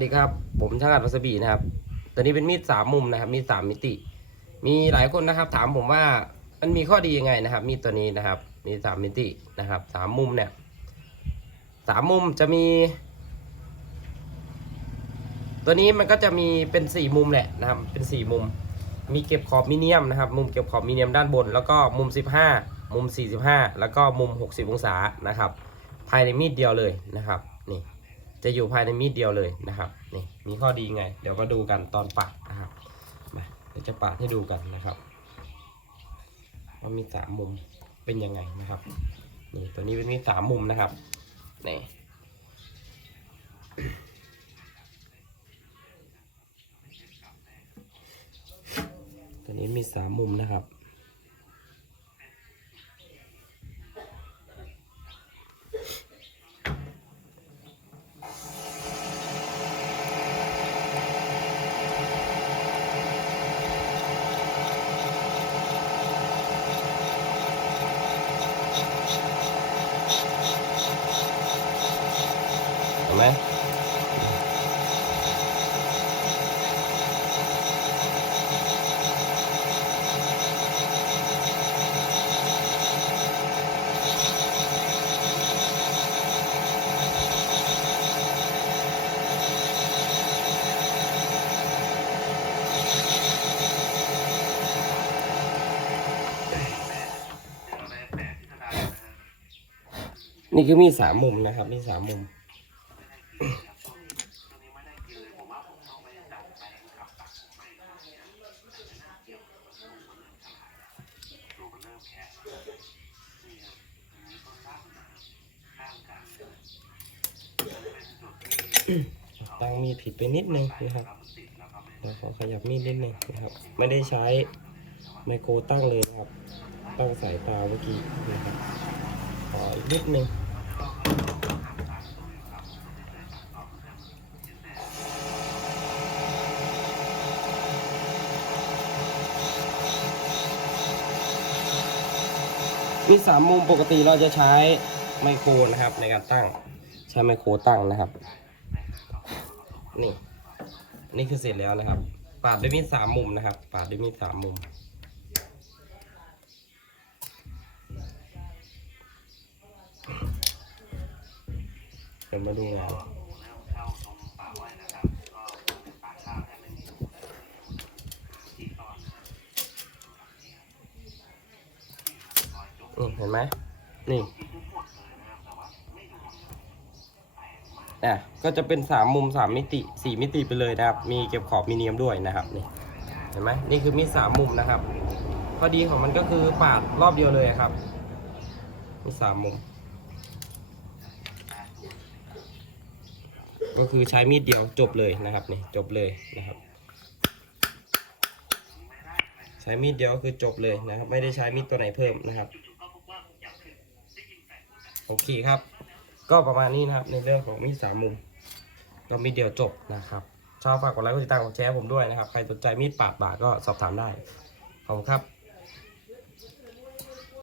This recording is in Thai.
สดีครับ ผมช่างอัดวัสบีนะครับตัวนี้เป็นมีดสามมุมนะครับ มีสามมิติ มีหลายคนนะครับ ถามผมว่ามันมีข้อดียังไงนะครับ มีดตัวนี้นะครับ มีสามมิตินะครับสามมุมเนี่ยสามมุมจะมี ตัวนี้มันก็จะมีเป็นสี่มุมแหละนะครับ เป็นสี่มุม มีเก็บขอบมิเนียมนะครับ มุมเก็บขอบมิเนียมด้านบน แล้วก็มุม15มุม45แล้วก็มุม60องศานะครับ ภายในมีดเดียวเลยนะครับ นี่ จะอยู่ภายในมีดเดียวเลยนะครับนี่มีข้อดีไง เดี๋ยวมาดูกันตอนปัดนะครับมาเดี๋ยวจะปัดให้ดูกันนะครับว่ามีสามมุมเป็นยังไงนะครับนี่ตัวนี้เป็นมีสามมุมนะครับนี่ตัวนี้มีสามมุมนะครับ นี่คือมีสามมุมนะครับ มีสามมุม ตั้งมีดผิดไปนิดนึงนะครับเดี๋ยวขอขยับมีดนิดนึงนะครับ ไม่ได้ใช้ไมโครตั้งเลยนะครับ ตั้งสายตาเมื่อกี้นะครับขออีกนิดนึง มีสามมุมปกติเราจะใช้ไมโครนะครับ ในการตั้งใช้ไมโครตั้งนะครับ นี่นี่คือเสร็จแล้วนะครับ ปาดด้วยมีดสามมุมนะครับ ปาดด้วยมีดสามมุม เดี๋ยวมาดูงาน นี่เห็นไหมนี่อะก็จะเป็นสามมุมสามมิติสี่มิติไปเลยนะครับ มีเก็บขอบมีเนียมด้วยนะครับนี่เห็นไหมนี่คือมีดสามมุมนะครับข้อดีของมันก็คือปาดรอบเดียวเลยครับมีสามมุม ก็คือใช้มีดเดียวจบเลยนะครับนี่จบเลยนะครับ ใช้มีดเดียวคือจบเลยนะครับ ไม่ได้ใช้มีดตัวไหนเพิ่มนะครับ โอเคครับ ก็ประมาณนี้นะครับ ในเรื่องของมีดสามมุมก็มีเดียวจบนะครับชอบฝากกดไลค์กดติดตามกดแชร์ผมด้วยนะครับ ใครสนใจมีดปาดบาดก็สอบถามได้ขอบคุณครับ